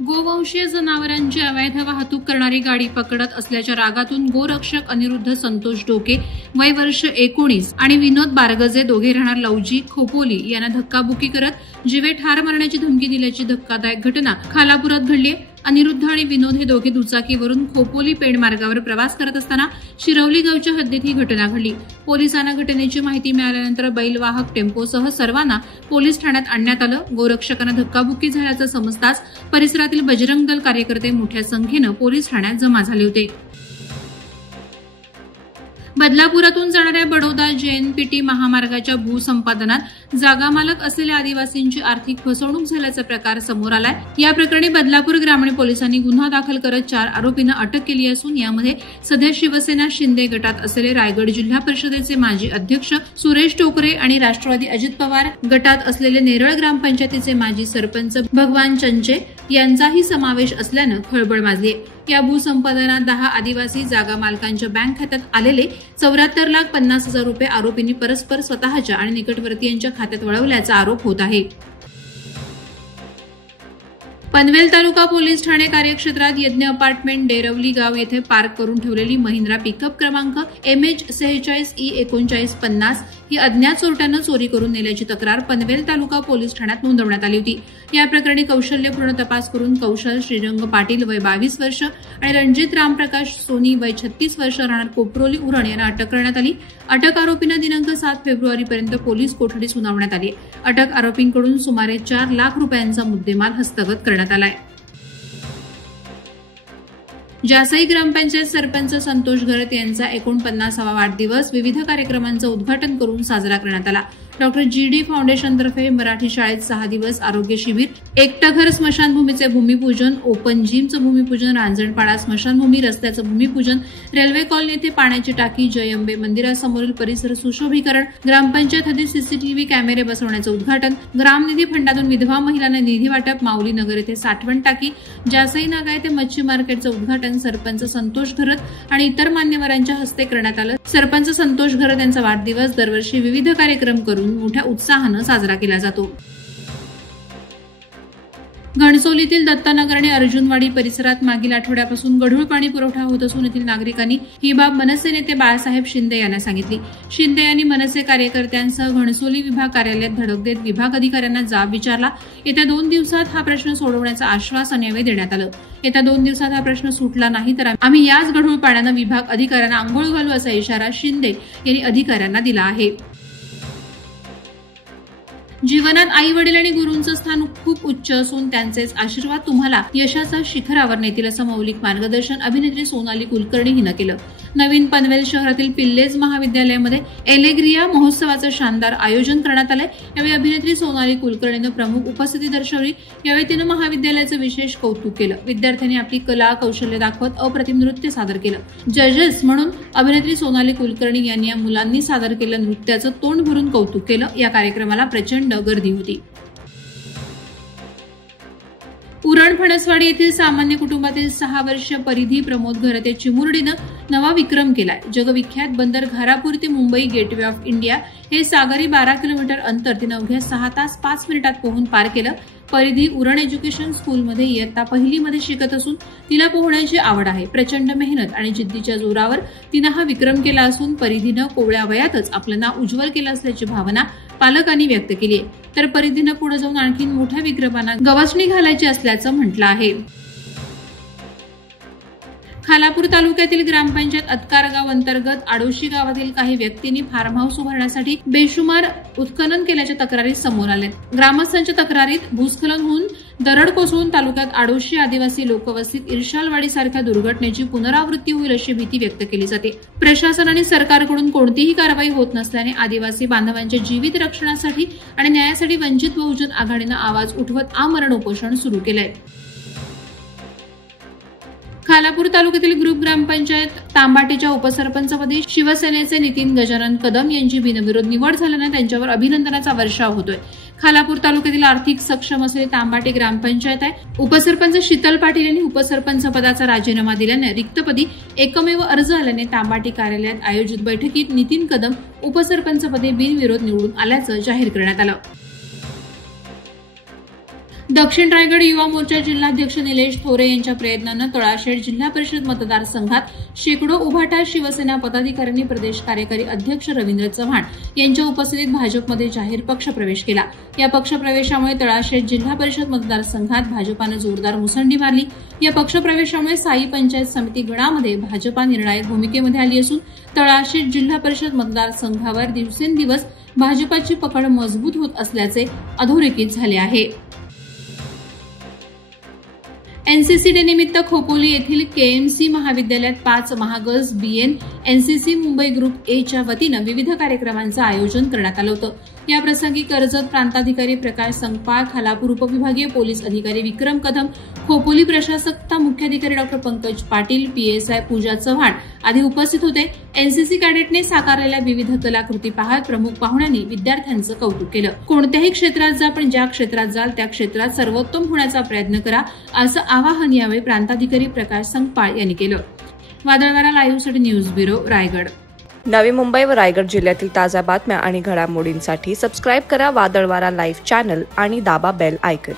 गोवंशीय जनावरांची अवैध वाहतूक करणारी गाडी पकडत असल्याच्या रागातून गोरक्षक अनिरुद्ध संतोष डोके वय वर्ष 19 आणि विनोद बारगजे दोघे राहणार लवजी खोपोली यांना धक्काबुक्की करत जीवे ठार मारण्याची धमकी दिल्याची धक्कादायक घटना खालापुरात घडली आहे। अनिरुद्ध आणि विनोद हे दोघे दुचाकीवरून खोपोली पेण मार्गावर प्रवास करत असताना शिरवली गावच्या हद्दीत ही घटना घडली। पोलिसांना घटनेची माहिती मिळाल्यानंतर बैलवाहक टेम्पोसह सर्वांना पोलीस ठाण्यात आणण्यात आलं। गोरक्षकांना धक्काबुक्की झाल्याचं समजताच परिसरातील बजरंग दल कार्यकर्ते मोठ्या संख्येनं पोलीस ठाण्यात जमा झाले होते। बदलापुरातून जाणाऱ्या बडोदा JNPT महामार्गाच्या भूसंपादनात जागा मालक असलेल्या आदिवासींची आर्थिक फसवणूक झाल्याचा प्रकार समोर आलाय। या प्रकरणी बदलापूर ग्रामीण पोलिसांनी गुन्हा दाखल करत 4 आरोपींना अटक केली असून यामध्ये सध्या शिवसेना शिंदे गटात असलेले रायगड जिल्हा परिषदेचे माजी अध्यक्ष सुरेश टोकरे आणि राष्ट्रवादी अजित पवार गटात असलेले नेरळ ग्रामपंचायतीचे माजी सरपंच भगवान चंचे यांचाही समावेश असल्यानं खळबळ माजली। या भूसंपादनात 10 आदिवासी जागा मालकांच्या बँक खात्यात आलेले 74,50,000 रुपये आरोपींनी परस्पर स्वतःच्या आणि निकटवर्तीयांच्या खात्यात वळवल्याचा आरोप होत आहे। पनवेल तालुका पोलीस ठाणे कार्यक्षेत्रात यज्ञ अपार्टमेंट डेरवली गाव येथे पार्क करून ठेवलेली महिंद्रा पिकअप क्रमांक MH46E3950 ही अज्ञात चोरट्यानं चोरी करून नेल्याची तक्रार पनवेल तालुका पोलीस ठाण्यात नोंदवण्यात आली होती। या प्रकरणी कौशल्यपूर्ण तपास करून कौशल श्रीरंग पाटील वय 22 वर्ष आणि रणजित रामप्रकाश सोनी वय 36 वर्ष राहणार कोपरोली उरण यांना अटक करण्यात आली। अटक आरोपींना दिनांक 7 फेब्रुवारीपर्यंत पोलीस कोठडी सुनावण्यात आली। अटक आरोपींकडून सुमारे 4 लाख रुपयांचा मुद्देमाल हस्तगत करण्यात आलाय। जासई ग्रामपंचायत सरपंच संतोष घरत यांचा 49वा वाढदिवस विविध कार्यक्रमांचं उद्घाटन करून साजरा करण्यात आला। डॉक्टर GD फाउंडेशनतर्फे मराठी शाळेत 6 दिवस आरोग्य शिबिर, एकटं घर स्मशानभूमीचे भूमिपूजन, ओपन जिमचं भूमिपूजन, रांजणपाडा स्मशानभूमी रस्त्याचं भूमिपूजन, रेल्वे कॉलनी येथे पाण्याची टाकी, जय अंबे मंदिरासमोरील परिसर सुशोभीकरण, ग्रामपंचायत हद्दीत CCTV कॅमेरे बसवण्याचं उद्घाटन, ग्रामनिधी फंडातून विधवा महिलांना निधी वाटप, माऊली नगर येथे साठवण टाकी, जासई नागा येथे मच्छी मार्केटचं उद्घाटन सरपंच संतोष घरत आणि इतर मान्यवरांच्या हस्ते करण्यात आलं। सरपंच संतोष घरत यांचा वाढदिवस दरवर्षी विविध कार्यक्रम करून मोठ्या उत्साहानं साजरा केला जातो। घणसोलीतील दत्तनगर आणि अर्जुनवाडी परिसरात मागील आठवड्यापासून गढूळ पाणी पुरवठा होत असून येथील नागरिकांनी ही बाब मनसे नेते बाळासाहेब शिंदे यांना सांगितली। शिंदे यांनी मनसे कार्यकर्त्यांसह घणसोली विभाग कार्यालयात धडक देत विभाग अधिकाऱ्यांना जाब विचारला। येत्या 2 दिवसात हा प्रश्न सोडवण्याचं आश्वासन यावेळी देण्यात आलं। येत्या 2 दिवसात हा प्रश्न सुटला नाही तर आम्ही याच गढूळ पाण्यानं विभाग अधिकाऱ्यांना आंघोळ घालू असा इशारा शिंदे यांनी अधिकाऱ्यांना दिला आहे। जीवनात आई वडील आणि गुरूंचं स्थान खूप उच्च असून त्यांचेच आशीर्वाद तुम्हाला यशाच्या शिखरावर नेतील असं मौलिक मार्गदर्शन अभिनेत्री सोनाली कुलकर्णी हिनं केलं। नवीन पनवेल शहरातील पिल्लेज महाविद्यालयामध्ये एलेग्रिया महोत्सवाचं शानदार आयोजन करण्यात आलंय। यावेळी अभिनेत्री सोनाली कुलकर्णीनं प्रमुख उपस्थिती दर्शवली। यावेळी तिनं महाविद्यालयाचं विशेष कौतुक केलं। विद्यार्थ्यांनी आपली कला कौशल्य दाखवत अप्रतिम नृत्य सादर केलं। जजेस म्हणून अभिनेत्री सोनाली कुलकर्णी यांनी या मुलांनी सादर केलेल्या नृत्याचं तोंड भरून कौतुक केलं। या कार्यक्रमाला प्रचंड गर्दी होती। उरण फणसवाडी येथील सामान्य कुटुंबातील 6 वर्षीय परिधी प्रमोद घरते चिमुरडीनं नवा विक्रम केलाय। जगविख्यात बंदर घारापूर ते मुंबई गेटवे ऑफ इंडिया हे सागरी 12 किलोमीटर अंतर तिनं अवघ्या 6 तास 5 मिनिटात पोहून पार केलं। परिधी उरण एज्युकेशन स्कूलमध्ये इयत्ता 1ली मध्ये शिकत असून तिला पोहण्याची आवड आहे। प्रचंड मेहनत आणि जिद्दीच्या जोरावर तिनं हा विक्रम केला असून परिधीनं कोवळ्या वयातच आपलं नाव उज्ज्वल केलं असल्याची भावना पालकांनी व्यक्त केली आहे। तर परिधीनं पुढे जाऊन आणखी मोठ्या विक्रमांना गवसणी घालायची असल्याचं म्हटलं आहे। खालापूर तालुक्यातील ग्रामपंचायत अतकारगाव अंतर्गत आडोशी गावातील काही व्यक्तींनी फार्म हाऊस उभारण्यासाठी बेशुमार उत्खनन केल्याच्या तक्रारी समोर आल्या। ग्रामस्थांच्या तक्रारीत भूस्खलन होऊन दरड कोसळून तालुक्यात आडोशी आदिवासी लोकवस्तीत इर्शालवाडी सारख्या दुर्घटनेची पुनरावृत्ती होईल अशी भीती व्यक्त केली जाते। प्रशासन आणि सरकारकडून कोणतीही कारवाई होत नसल्याने आदिवासी बांधवांच्या जीवित रक्षणासाठी आणि न्यायासाठी वंचित बहुजन आघाडीनं आवाज उठवत आमरण उपोषण सुरू केलंय। खालापूर तालुक्यातील ग्रुप ग्रामपंचायत तांबाटीच्या उपसरपंचपदी शिवसेनेचे नितीन गजानन कदम यांची बिनविरोध निवड झाल्याने त्यांच्यावर अभिनंदनाचा वर्षाव होतोय। खालापूर तालुक्यातील आर्थिक सक्षम असलेली तांबाटी ग्रामपंचायत आहे। उपसरपंच शीतल पाटील यांनी उपसरपंच पदाचा राजीनामा दिल्याने रिक्तपदी एकमेव अर्ज आल्याने तांबाटी कार्यालयात आयोजित बैठकीत नितीन कदम उपसरपंचपदी बिनविरोध निवडून आल्याचं जाहीर करण्यात आलं। दक्षिण रायगड युवा मोर्चा जिल्हाध्यक्ष निलेश थोरे यांच्या प्रयत्नानं तळाशेड जिल्हा परिषद मतदारसंघात शेकडो उभाटा शिवसेना पदाधिकाऱ्यांनी प्रदेश कार्यकारी अध्यक्ष रवींद्र चव्हाण यांच्या उपस्थितीत भाजपमध्ये जाहीर पक्षप्रवेश केला। या पक्षप्रवेशामुळे तळाशेड जिल्हा परिषद मतदारसंघात भाजपानं जोरदार मुसंडी मारली। या पक्षप्रवेशामुळे साई पंचायत समिती गणामध्ये भाजपा निर्णायक भूमिकेमध्ये आली असून तळाशेड जिल्हा परिषद मतदारसंघावर दिवसेंदिवस भाजपाची पकड मजबूत होत असल्याचे अधोरेखित झाले आहे। एनसीसी डे निमित्त खोपोली येथील केएमसी महाविद्यालयात 5 Maha girls BN NCC Mumbai group A च्या वतीनं विविध कार्यक्रमांचं आयोजन करण्यात आलं होतं। या प्रसंगी कर्जत प्रांताधिकारी प्रकाश संगपाळ, खालापूर उपविभागीय पोलीस अधिकारी विक्रम कदम, खोपोली प्रशासकता मुख्याधिकारी डॉ पंकज पाटील, पीएसआय पूजा चव्हाण आदी उपस्थित होते। एनसीसी कॅडेटने साकारलेल्या विविध कलाकृती पाहत प्रमुख पाहुण्यांनी विद्यार्थ्यांचं कौतुक केलं। कोणत्याही क्षेत्रात जा, पण ज्या क्षेत्रात जाल त्या क्षेत्रात सर्वोत्तम होण्याचा प्रयत्न करा, असं आवाहन यावेळी प्रांताधिकारी प्रकाश संगपाळ यांनी केलं। वादळवारा लाईव्हसाठी न्यूज ब्युरो, रायगड। नवी मुंबई व रायगड जिल्ह्यातील ताज्या बातम्या आणि घडामोडींसाठी सबस्क्राईब करा वादळवारा लाईव्ह चॅनल आणि दाबा बेल आयकॉन।